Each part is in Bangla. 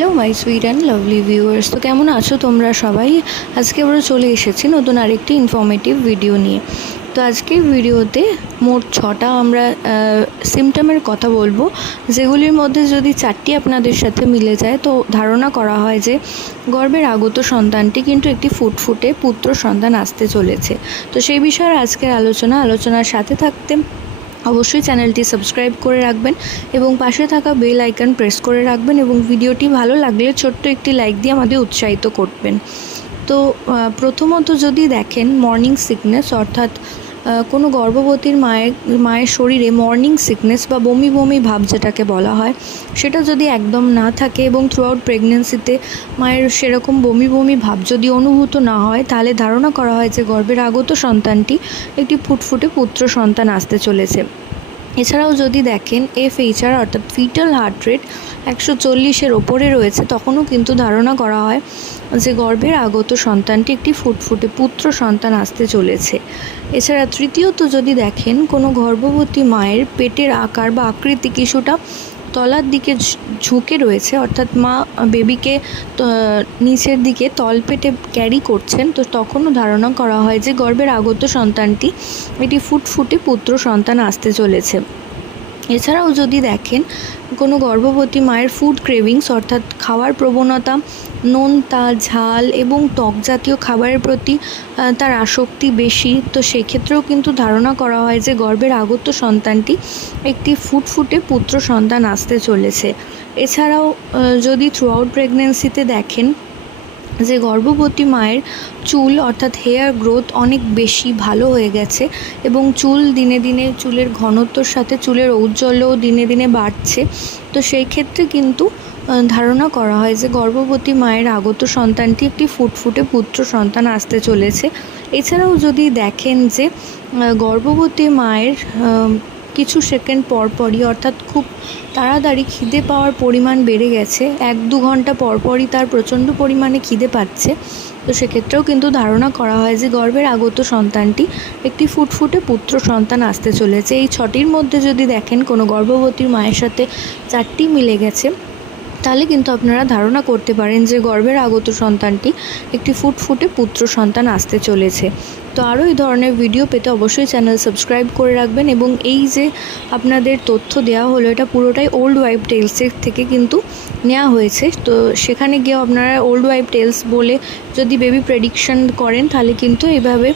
Hello my sweet and lovely viewers তো কেমন আছো তোমরা সবাই? আজকে আমরা চলে এসেছি নতুন আরেকটি ইনফর্মেটিভ ভিডিও নিয়ে। তো আজকের ভিডিওতে মোট ছটা আমরা সিমটমের কথা বলব। যেগুলির মধ্যে যদি চারটি আপনাদের সাথে মিলে যায়, তো ধারণা করা হয় যে গর্ভের আগত সন্তানটি কিন্তু একটি ফুটফুটে পুত্র সন্তান আসতে চলেছে। তো সেই বিষয়ে আজকের আলোচনা, আলোচনার সাথে থাকতে অবশ্যই চ্যানেলটি সাবস্ক্রাইব করে রাখবেন এবং পাশে থাকা বেল আইকন প্রেস করে রাখবেন এবং ভিডিওটি ভালো লাগলে ছোট্ট একটি লাইক দিয়ে আমাদের উৎসাহিত করবেন। তো প্রথমত যদি দেখেন মর্নিং সিকনেস অর্থাৎ কোনো গর্ভবতীর মায়ের মায়ের শরীরে মর্নিং সিকনেস বা বমি বমি ভাব যেটাকে বলা হয়, সেটা যদি একদম না থাকে এবং থ্রু আউট প্রেগনেন্সিতে মায়ের সেরকম বমি বমি ভাব যদি অনুভূত না হয়, তাহলে ধারণা করা হয় যে গর্ভের আগত সন্তানটি একটি ফুটফুটে পুত্র সন্তান আসতে চলেছে। এছাড়াও যদি দেখেন এফ এইচআর অর্থাৎ ফিটাল হার্ট রেট একশো চল্লিশের ওপরে রয়েছে, তখনও কিন্তু ধারণা করা হয় যে গর্ভের আগত সন্তানটি একটি ফুটফুটে পুত্র সন্তান আসতে চলেছে। এছাড়া তৃতীয়ত যদি দেখেন, কোনো গর্ভবতী মায়ের পেটের আকার বা আকৃতি কিছুটা তলার দিকে ঝুঁকে রয়েছে, অর্থাৎ মা বেবিকে নিচের দিকে তলপেটে ক্যারি করছেন, তো তখনও ধারণা করা হয় যে গর্ভের আগত সন্তানটি এটি ফুটফুটে পুত্র সন্তান আসতে চলেছে। এছাড়াও যদি দেখেন, কোনো গর্ভবতী মায়ের ফুড ক্রেভিংস অর্থাৎ খাওয়ার প্রবণতা, নোনতা, ঝাল এবং টক জাতীয় খাবারের প্রতি তার আসক্তি বেশি, তো সেক্ষেত্রেও কিন্তু ধারণা করা হয় যে গর্ভের আগত সন্তানটি একটি ফুটফুটে পুত্র সন্তান আসতে চলেছে। এছাড়াও যদি থ্রু আউট প্রেগনেন্সিতে দেখেন যে গর্ভবতী মায়ের চুল অর্থাৎ হেয়ার গ্রোথ অনেক বেশি ভালো হয়ে গেছে এবং চুল দিনে দিনে চুলের ঘনত্বর সাথে চুলের ঔজ্জ্বল্যও দিনে দিনে বাড়ছে। তো সেই ক্ষেত্রে কিন্তু ধারণা করা হয় যে গর্ভবতী মায়ের আগত সন্তানটি একটি ফুটফুটে পুত্র সন্তান আসতে চলেছে। এছাড়াও যদি দেখেন যে গর্ভবতী মায়ের কিছু সেকেন্ড পরপরই অর্থাৎ খুব তাড়াতাড়ি খিদে পাওয়ার পরিমাণ বেড়ে গেছে। এক দু ঘণ্টা পরপরই তার প্রচণ্ড পরিমাণে খিদে পাচ্ছে। তো সেক্ষেত্রেও কিন্তু ধারণা করা হয় যে গর্ভের আগত সন্তানটি একটি ফুটফুটে পুত্র সন্তান আসতে চলেছে। এই ছটির মধ্যে যদি দেখেন, কোনো গর্ভবতীর মায়ের সাথে চারটি মিলে গেছে। তাহলে কিন্তু আপনারা ধারণা করতে পারেন যে গর্ভের আগত সন্তানটি একটি ফুটফুটে পুত্র সন্তান আসতে চলেছে। তো আরও এই ধরনের ভিডিও পেতে অবশ্যই চ্যানেল সাবস্ক্রাইব করে রাখবেন এবং এই যে আপনাদের তথ্য দেওয়া হলো, এটা পুরোটাই ওল্ড ওয়াইফ টেলসের থেকে কিন্তু নেওয়া হয়েছে। তো সেখানে গিয়ে আপনারা ওল্ড ওয়াইফ টেলস বলে যদি বেবি প্রেডিকশন করেন, তাহলে কিন্তু এইভাবে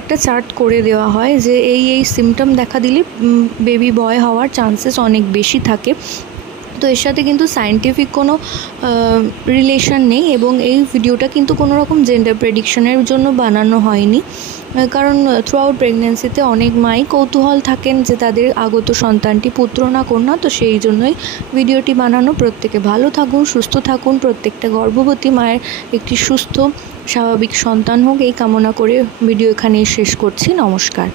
একটা চার্ট করে দেওয়া হয় যে এই এই সিমটম দেখা দিলে বেবি বয় হওয়ার চান্সেস অনেক বেশি থাকে। তো এর সাথে কিন্তু সায়েন্টিফিক কোনো রিলেশন নেই এবং এই ভিডিওটা কিন্তু কোনো রকম জেন্ডার প্রেডিকশনের জন্য বানানো হয়নি। কারণ থ্রু আউট প্রেগনেন্সিতে অনেক মাই কৌতূহল থাকেন যে তাদের আগত সন্তানটি পুত্র না কন্যা, তো সেই জন্যই ভিডিওটি বানানো। প্রত্যেকে ভালো থাকুন, সুস্থ থাকুন, প্রত্যেকটা গর্ভবতী মায়ের একটি সুস্থ, স্বাভাবিক সন্তান হোক, এই কামনা করে ভিডিও এখানেই শেষ করছি। নমস্কার।